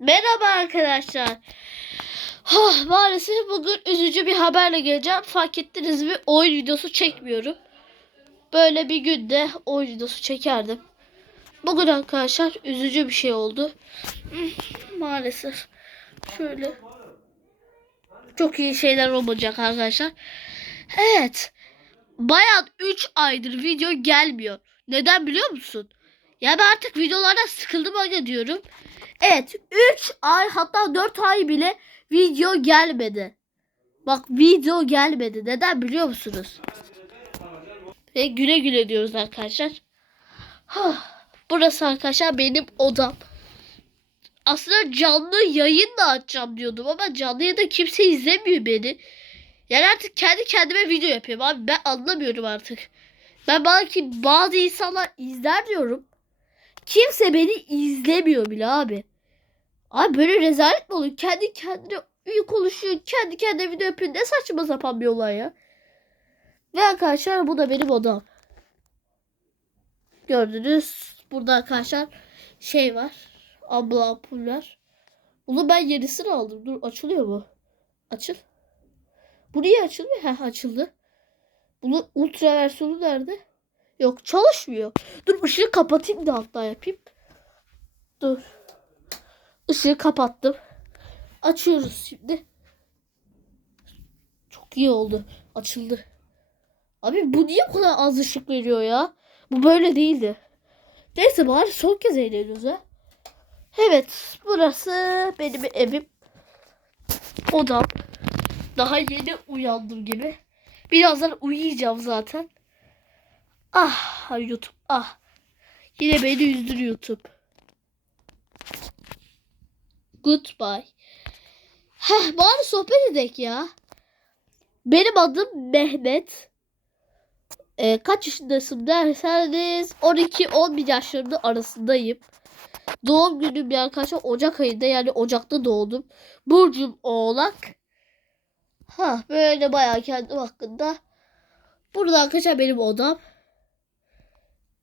Merhaba arkadaşlar. Oh, maalesef bugün üzücü bir haberle geleceğim. Fark ettiniz mi? Oyun videosu çekmiyorum. Böyle bir günde oyun videosu çekerdim. Bugün arkadaşlar üzücü bir şey oldu. Hmm, Maalesef. Şöyle. Çok iyi şeyler olacak arkadaşlar. Evet. Bayağı 3 aydır video gelmiyor. Neden biliyor musun? Ya ben artık videolardan sıkıldım öyle diyorum. Evet 3 ay hatta 4 ay bile video gelmedi. Bak video gelmedi. Neden biliyor musunuz? Ve güle güle diyoruz arkadaşlar. Burası arkadaşlar benim odam. Aslında canlı yayın da açacağım diyordum ama canlı yayında kimse izlemiyor beni. Yani artık kendi kendime video yapıyorum abi. Ben anlamıyorum artık. Ben belki bazı insanlar izler diyorum. Kimse beni izlemiyor bile abi. Abi böyle rezalet mi olur? Kendi kendine iyi konuşuyor. Kendi kendine video yapıyor. Ne saçma sapan bir olay ya. Ve arkadaşlar bu da benim odam. Gördünüz. Burada arkadaşlar şey var. Abla ampuller. Bunu ben yenisini aldım. Dur açılıyor mu? Açıl. Bu niye açılmıyor? Heh açıldı. Bunun ultra versiyonu nerede? Yok çalışmıyor. Dur ışığı kapatayım da hatta yapayım. Dur. Işığı kapattım. Açıyoruz şimdi. Çok iyi oldu. Açıldı. Abi bu niye bu kadar az ışık veriyor ya? Bu böyle değildi. Neyse bari son kez eğleniyoruz ha. Evet burası benim evim. Odam. Daha yeni uyandım gibi. Birazdan uyuyacağım zaten. Ah YouTube ah. Yine beni üzdür YouTube. Goodbye. Heh bari sohbet edek ya. Benim adım Mehmet. Ee, kaç yaşındasın derseniz 12-11 yaşlarında arasındayım. Doğum günüm bir arkadaşlar Ocak ayında yani Ocak'ta doğdum. Burcum Oğlak. Ha böyle bayağı kendim hakkında. Burada arkadaşlar benim odam.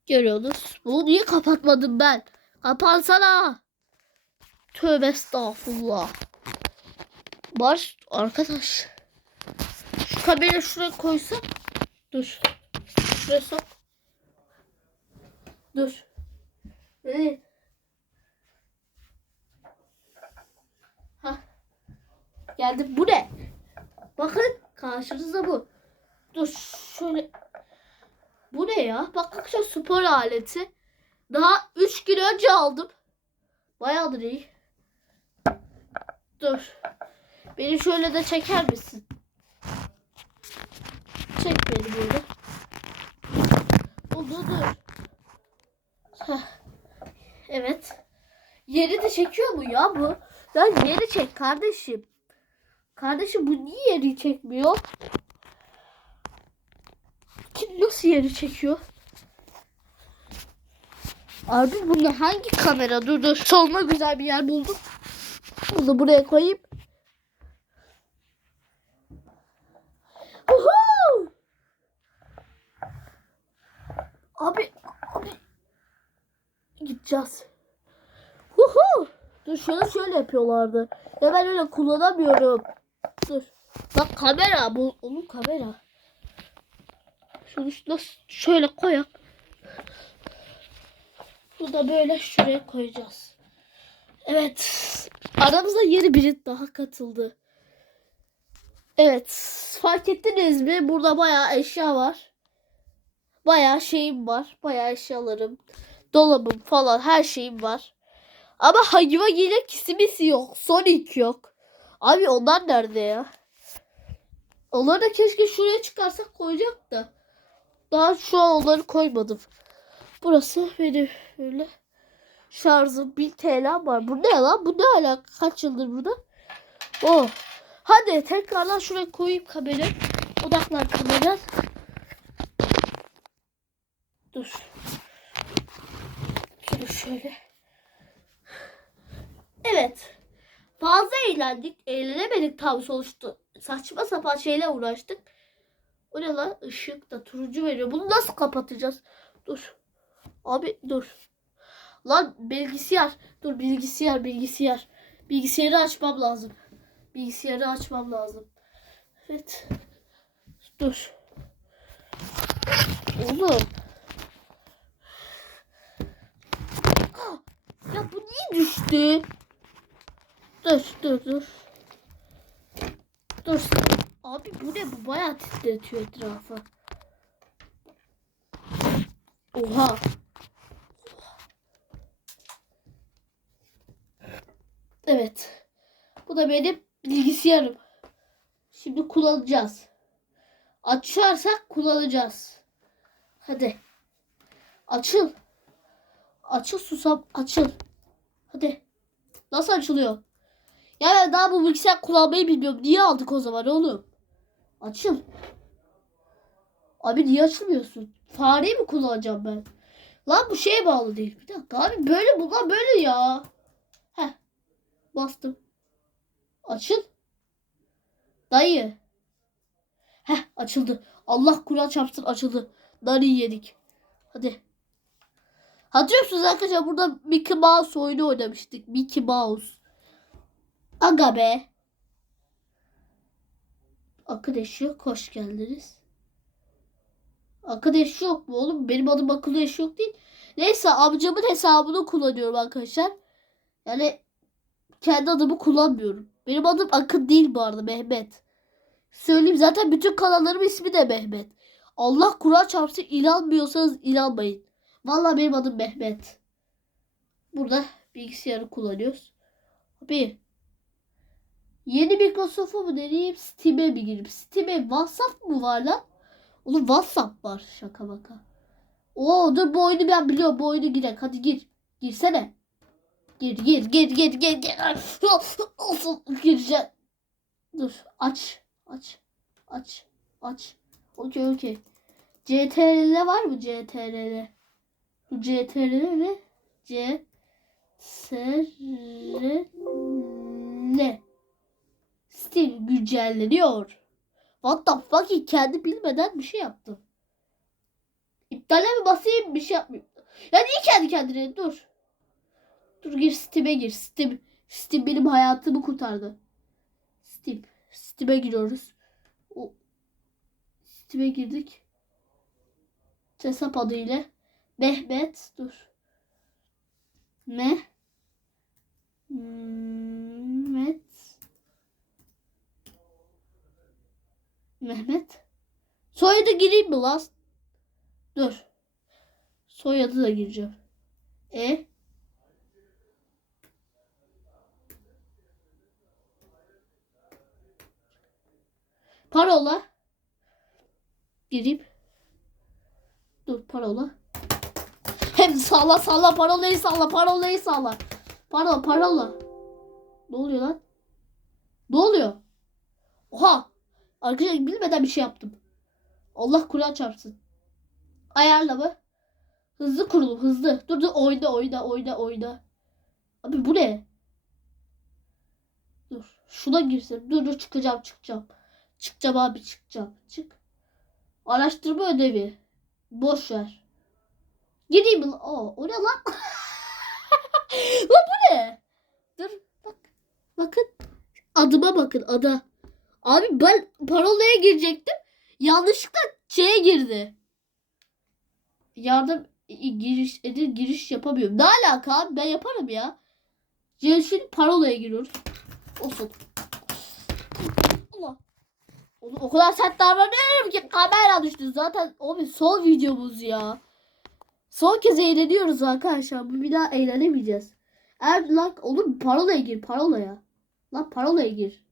Görüyorsunuz. Bunu niye kapatmadım ben? Kapansana. Tövbe estağfurullah. Baş arkadaş. Şu kamerayı şuraya koysam. Dur. Şuraya sok. Dur. Evet. Hah. Geldi. Bu ne? Bakın karşınızda bu. Dur şöyle. Bu ne ya? Bak arkadaşlar spor aleti. Daha 3 gün önce aldım. Bayağıdır iyi. Dur. Beni şöyle de çeker misin? Çek beni böyle. Dur dur. Heh. Evet. Yeri de çekiyor mu ya bu? Lan yeri çek kardeşim. Kardeşim bu niye yeri çekmiyor? Kim nasıl yeri çekiyor? Abi bunda hangi kamera? Dur dur. Solma güzel bir yer buldum. Bunu buraya koyayım. Uhu! Abi, abi. Gideceğiz. Uhu! Dur şöyle şöyle yapıyorlardı. Ya ben öyle kullanamıyorum. Dur. Bak kamera bu onun kamera. Şunu nasıl şöyle koyak. Bu da böyle şuraya koyacağız. Evet. Aramıza yeni biri daha katıldı. Evet. Fark ettiniz mi? Burada bayağı eşya var. Bayağı şeyim var. Bayağı eşyalarım. Dolabım falan her şeyim var. Ama hayva yine kisimisi yok. Sonic yok. Abi onlar nerede ya? Onları da keşke şuraya çıkarsak koyacak da. Daha şu an onları koymadım. Burası benim böyle şarjım 1000 TL var. Bu ne lan? Bu ne alaka? Kaç yıldır burada? Oh. Hadi tekrardan şuraya koyayım kamerayı. Odaklan kamera. Dur. Şöyle şöyle. Evet. Fazla eğlendik. Eğlenemedik tam sonuçta. Saçma sapan şeyle uğraştık. O ne lan? Işık da turuncu veriyor. Bunu nasıl kapatacağız? Dur. Abi dur. Lan bilgisayar. Dur bilgisayar bilgisayar. Bilgisayarı açmam lazım. Bilgisayarı açmam lazım. Evet. Dur. Oğlum. Ah, Ya bu niye düştü? Dur dur dur. Dur. Abi bu ne bu bayağı titretiyor etrafı. Oha. Evet. Bu da benim bilgisayarım. Şimdi kullanacağız. Açarsak kullanacağız. Hadi. Açıl. Açıl susam açıl. Hadi. Nasıl açılıyor? Ya ben daha bu bilgisayar kullanmayı bilmiyorum. Niye aldık o zaman oğlum? Açıl. Abi niye açılmıyorsun? Fareyi mi kullanacağım ben? Lan bu şeye bağlı değil. Bir dakika abi böyle bu lan böyle ya. Bastım. Açıl. Dayı. Heh açıldı. Allah Kur'an çarpsın açıldı. Nari yedik. Hadi. Hatırlıyor musunuz arkadaşlar burada Mickey Mouse oyunu oynamıştık. Mickey Mouse. Aga be. Arkadaş yok. Hoş geldiniz. Arkadaş yok mu oğlum? Benim adım yaş yok değil. Neyse amcamın hesabını kullanıyorum arkadaşlar. Yani kendi adımı kullanmıyorum. Benim adım Akın değil bu arada Mehmet. Söyleyeyim zaten bütün kanallarım ismi de Mehmet. Allah Kur'an çarpsın inanmıyorsanız inanmayın. Vallahi benim adım Mehmet. Burada bilgisayarı kullanıyoruz. Abi yeni Microsoft'u mu deneyeyim Steam'e mi gireyim? Steam'e WhatsApp mı var lan? Oğlum WhatsApp var şaka maka. Oo dur bu oyunu ben biliyorum bu oyunu girek hadi gir. Girsene. Gir gir gir gir gir gir. Olsun gireceğim. Dur aç aç aç aç. Okey okey. CTRL var mı CTRL? CTRL ne? C ne? Steam güncelleniyor. What the fuck kendi bilmeden bir şey yaptım. İptale mi basayım bir şey yapmayayım. Ya niye kendi kendine dur. Dur gir Steam'e gir. Steam. Steam benim hayatımı kurtardı. Steam. Steam'e giriyoruz. O Steam'e girdik. Hesap adı ile. Mehmet. Dur. Me. Mehmet. Mehmet. Soyadı gireyim mi lan? Dur. Soyadı da gireceğim. E. Parola. Gireyim. Dur parola. Hem salla salla parolayı salla parolayı salla. Parola parola. Ne oluyor lan? Ne oluyor? Oha. Arkadaşlar bilmeden bir şey yaptım. Allah Kur'an çarpsın. Ayarla mı? Hızlı kurulu hızlı. Dur dur oyna oyna oyna oyna. Abi bu ne? Dur. Şuna girsin. Dur dur çıkacağım çıkacağım. Çıkacağım abi çıkacağım. Çık. Araştırma ödevi. Boş ver. Gireyim mi? Aa, o ne lan? lan bu ne? Dur bak. Bakın. Adıma bakın ada. Abi ben parolaya girecektim. Yanlışlıkla şeye girdi. Yardım giriş edil giriş yapamıyorum. Ne alaka abi ben yaparım ya. Şimdi parolaya giriyoruz. Olsun. Oğlum o kadar sert davranıyorum ki kamera düştü. Zaten o bir son videomuz ya. Son kez eğleniyoruz arkadaşlar. Bu bir daha eğlenemeyeceğiz. Eğer lan oğlum parolaya gir parolaya. Lan parolaya gir.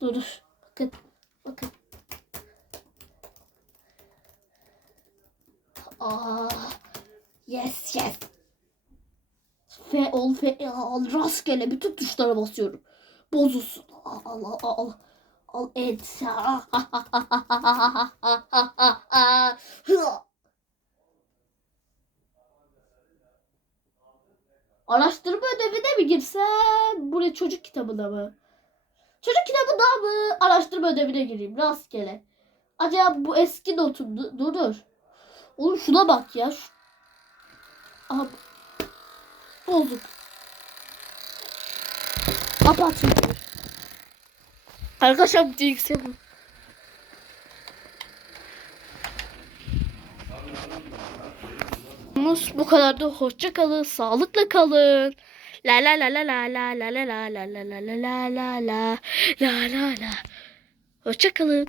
Dur dur. Bakın. Bakın. Aa, yes yes. F al rastgele bütün tuşlara basıyorum. Bozulsun. Al al al al. Al et. Araştırma ödevine mi girsem? Buraya çocuk kitabına mı? Çocuk kitabına mı? Araştırma ödevine gireyim rastgele. Acaba bu eski notumdu. Dur dur. Oğlum şuna bak ya. Aha. Bozuk. Kapat şimdi. Arkadaşlar bu bilgisayar bu. Kadar da hoşça kalın, sağlıkla kalın. La la la la la la la la la la la la la la la la la la. Hoşça kalın.